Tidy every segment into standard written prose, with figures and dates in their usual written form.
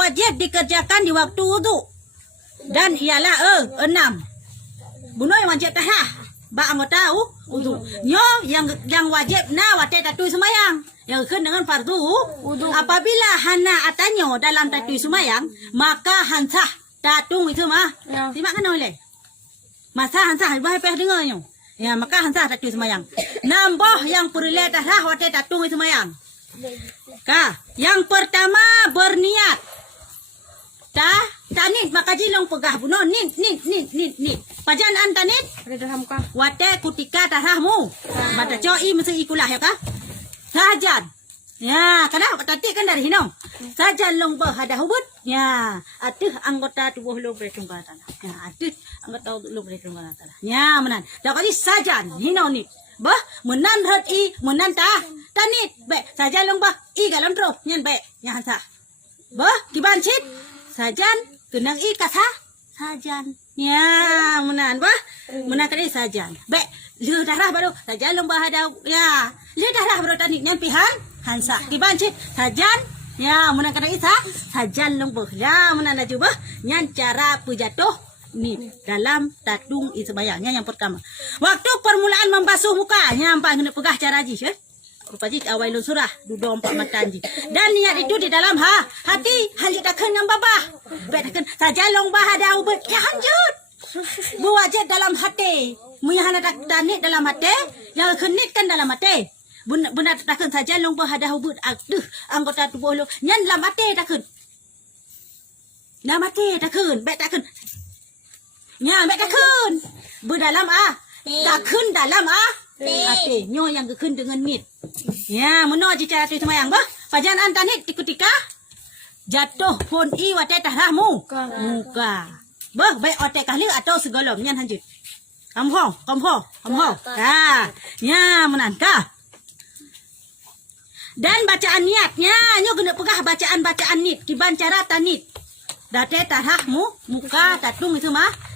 wajib dikerjakan di waktu wudu. Dan ialah 6. Bunuh yang wajib tahah. Ba anggota wudu. Nyo yang wajib na wate tatui semayang. Yang ikut dengan fardu wudu. Apabila hana atanyo dalam tatui semayang, maka hansah tatung itu mah. Simak kan oleh. Masa hansah bahai peh dengarnya. Ya, maka hansah tatui semayang. Nambah yang perlu tahah wate tatung itu semayang. Yang pertama berniat. Tanit maka jilong pegah bunuh nit. Pajan an tanit. Wate kutika tahahmu. Mata coi mesti ikulah ya kah? Sajan. Ya, kadang tadi kan dari hinong. Sajan long berhada hubut. Ya, atuh anggota tubuh lo bertunggal tanah. Ya, atuh anggota lo bertunggal tanah. Ya, menan. Dak kali sajan hinong ni. Bah, menan hat i, menan tah. Tanit, be, sajan long bah i galam tro. Nyan be, nyan sah. Bah, kiban cit. Sajan kenang i kasa sajan. Ya, menan bah. Menan tadi sajan. Be, le darah baru sajan long bah ada. Ya, le darah baru tanit nyan pihan. Hansa kiban cit sajan. Ya, menan kenang i sajan long bah. Ya, menan laju bah. Nyan cara pejatuh ni dalam tatung isbayangnya yang pertama. Waktu permulaan membasuh muka, nyampak kena pegah cara ji, rupaji awailun surah duduk empat matanji. Dan niat itu di dalam hati halit akan yang babah. Betkan saja long bah ada ubat ya hanjut. Buat je dalam hati. Muyahana tanit dalam hati, yang kenitkan dalam hati. Bunda takkan saja long bah ada ubat aduh anggota tubuh lo nyan dalam hati takkan. Dalam hati takkan, bet takkan. Ya, mek takun. Berdalam takun dalam hati. Nyo yang gekun dengan nit. Ya, meno je cara tu semayang bah. Pajan antanit ketika jatuh pun i wate tahramu. Muka. Bah, baik otek kali atau segolom nyan hanjut. Kamho. Ya, menan ka. Dan bacaan niatnya, nyo kena pegah bacaan nit. Kiban cara tanit. Date tahramu, muka tatung itu mah.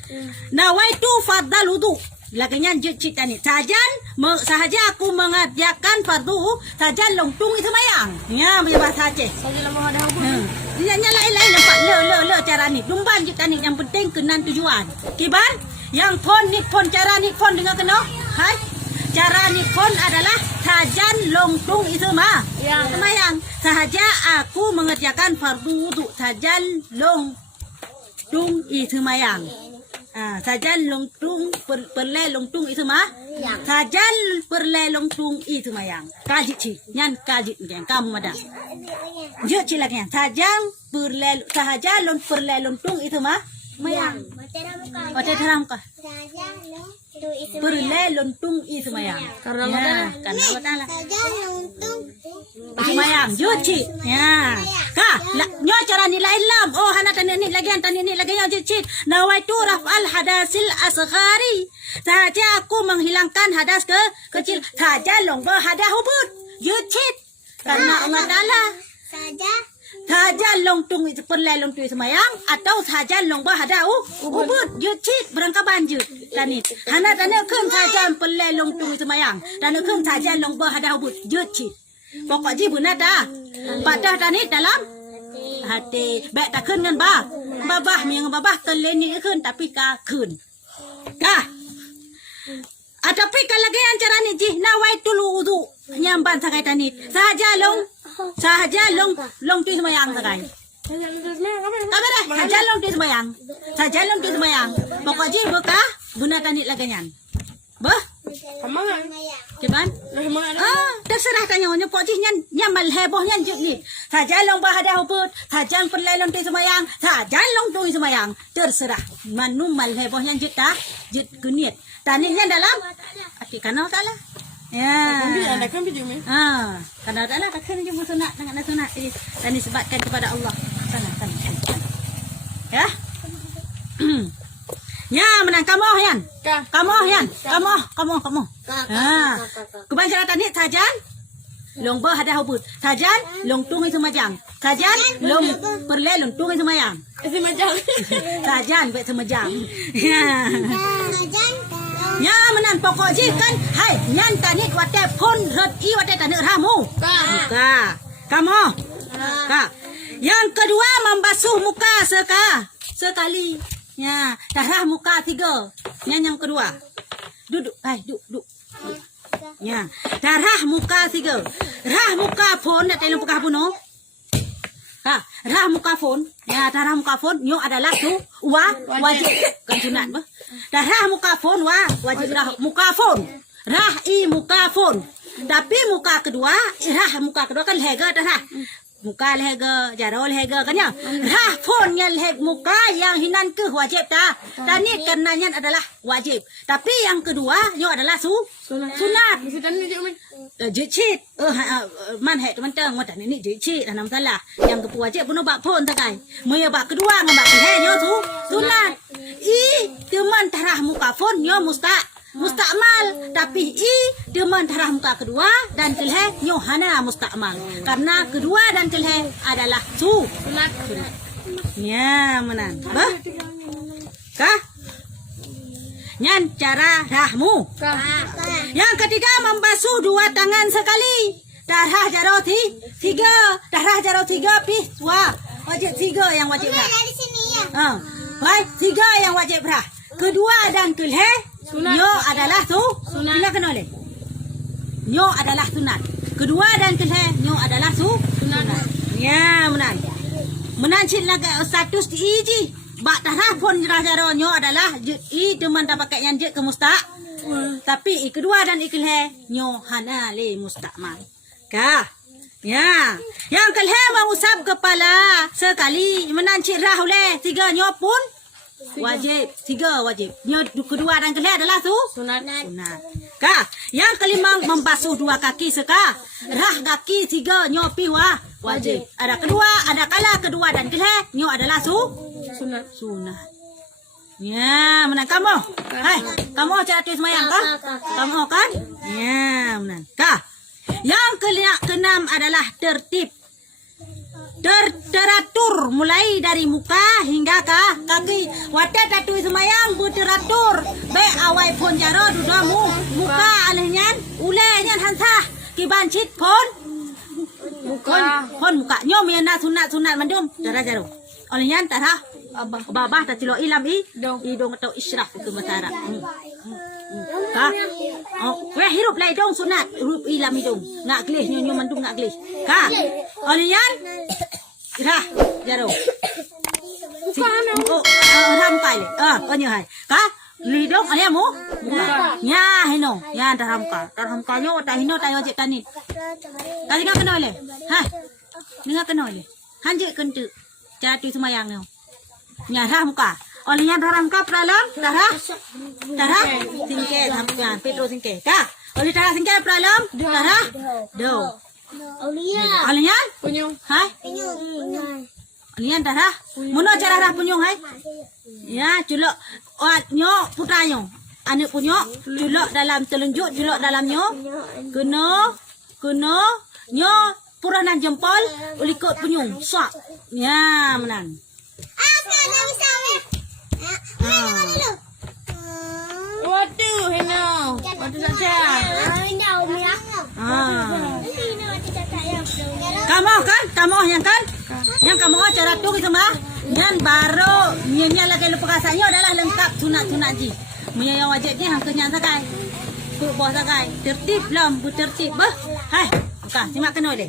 Nawaitu fardal wudu. Laginya jecit tani. Sahaja aku mengajarkan fardu, saja longtung itu mayang. Ya, macam saja. Saja lama ada hubung. Dia lain nampak le cara ni. Lumban jut tani yang penting kenan tujuan. Kiban yang pon cara ni pon dengan kena. Hai. Cara ni pon adalah sajan longtung itu mah. Ya. Semayang. Sahaja aku mengerjakan fardu wudu, saja longtung itu mayang. Sajan longtung perle longtung itu mah. Sajan perle longtung itu mayang. Kajit ci, nyan kajit yang kamu ada. Je ci lagi yang sajan perle perle longtung itu mah mayang. Baca dalam kah? Perle longtung itu mayang. Karena Allah. Sajan longtung itu mayang. Je ci, ya. Nyo cara nilai lam. Oh, hana tanya ni lagi yang jecit. Nawaitu raf'al hadasil asghari. Saja aku menghilangkan hadas kecil. Saja longba hadah hubud. Jecit. Karena Allah Ta'ala. Saja longtung itu perlai longtung semayang. Atau saja longba hadah hubud. Jecit. Berangkat banjir. Tanit. Hana tanya kan saja perlai longtung semayang. Dan kan saja longba hadah hubud. Jecit. Pokok ji benar dah. Padah tanit dalam hati. Baik tak kun kan bah. Babah yang babah kelen ni kun tapi ka kun. Tapi kalau lagi yang cara ni ji nawaitul wudu nyamban sakai tanit. Sahaja long tu semayang sakai. Apa dah? Sahaja long tu semayang. Pokok ji buka guna tanit lagi nyan. Bah. Cuman, terserah tanya nyo pokok nya mal heboh nya juk ni. Saja long bahada hubut, saja perlai long tu semayang, saja long tu semayang. Terserah. Manu mal heboh nya juk kunit. Tanitnya dalam hati kana salah. Ya. Anda kan video ni. Kana salah takkan je sunat dengan sunat. Tani sebabkan kepada Allah. Sana. Ya. Ya, menang kamu yan. Kamu. Keban cara tanit sajan long bah ada hubut. Sajan long tung itu majang. Sajan long perle long tung itu mayang. Itu majang. Sajan bet semajang. Ya. Ya, menang pokok ji kan. Hai, nyan tanit wate pon rat i wate tanit ramu. Kamu. Yang kedua membasuh muka sekali. Ya, darah muka 3. Yang kedua. Duduk, duduk. Ya, darah muka 3. Darah muka phone nak telung pekah puno. Darah muka phone. Ya, darah muka phone nyo adalah tu wajib kan sunat bah. Darah muka phone wajib darah muka phone. Rah i muka phone. Tapi muka kedua kan lega darah. Muka lehega, jaro lehega kan ya. Rah phone yang muka yang hinan ke wajib dah. Dan ni kenanya adalah wajib. Tapi yang kedua nyo adalah sunat. Jicit. Man hai teman teng mata ni jicit dah salah. Yang ke wajib pun bak phone takai. Moya bak kedua ngam bak he nyo sunat. Teman tarah muka phone nyo mustakmal, tapi teman tarah muka kedua dan kelhe nyo hana mustakmal. Karena kedua dan kelhe adalah sunat. Ya, menan. Bah? Kah? Nyan cara rahmu. Yang ketiga membasuh 2 tangan sekali. Darah jaro 3. Darah jaro 3 pis wajib 3 yang wajib dah. Di sini ya. 3 yang wajib dah. Kedua dan kelhe nyo adalah sunat. Silakan oleh. Nyo adalah sunat. Kedua dan kelhe nyo adalah sunat. Ya, menan. Menan cin laga status di iji. Bak darah pun jaro nyo adalah teman tak pakai yang je ke tapi kedua dan kelhe nyo hana le mustakmal. Kah? Ya. Yang kelhe mengusap kepala sekali. Menan cin rah oleh 3 nyo pun wajib. 3 wajib. Nyo kedua dan kelhe adalah sunat. Kah? Yang kelima membasuh 2 kaki rah kaki 3 nyo pi wajib. Ada kala kedua dan kelhe nyo adalah sunat. Ya, menan kamu. Hai, kamu cara tulis mayang kah? Kamu kan? Ya, menan. Kah? Yang keenam adalah tertib. Teratur mulai dari muka hingga kaki. Wadah tatu semayang berteratur. Baik awai pun jaro dudamu. Muka alehnya ulehnya hansah. Kibancit pun muka. Nyo miana sunat mandum. Darah jaro. Olehnya tarah. Babah tak cilo ilam idong atau israf itu matara. Weh hirup lah idong sunat. Hirup ilam idong. Ngak gelih nyo mandum ngak gelih. Olehnya rah jaro. Ram kai le. Kau nyo hai. Lidong ayam mu. Nya hino. Ya daram ka nyo tak hino tak wajib tanit. Kali ngak kena le. Ngak kena le. Hanjik kentu. Cara tu semayang nyo. Nyarah muka. Olehnya darah muka pralam darah singke sampean Pedro singke. Kah? Oleh darah singke pralam darah do. Olehnya punyung. Hai? Olehnya darah. Mono cara darah punyung hai? Ya, culok nyo putra nyo. Anak punyok culok dalam telunjuk, culok dalam nyo. Kena nyo puranan jempol ulikot punyung. Suak. Ya, menang. Waduh, Heno. Waduh saja. Kamu yang kan? Yang kamu cara tu gitu mah. Dan baru nyanyi lagi lupa kasanya adalah lengkap sunat ji. Punya yang wajibnya hangkanya sakai. Tu bawah sakai. Tertib lam, tertib bah. Hai, buka simak kena deh.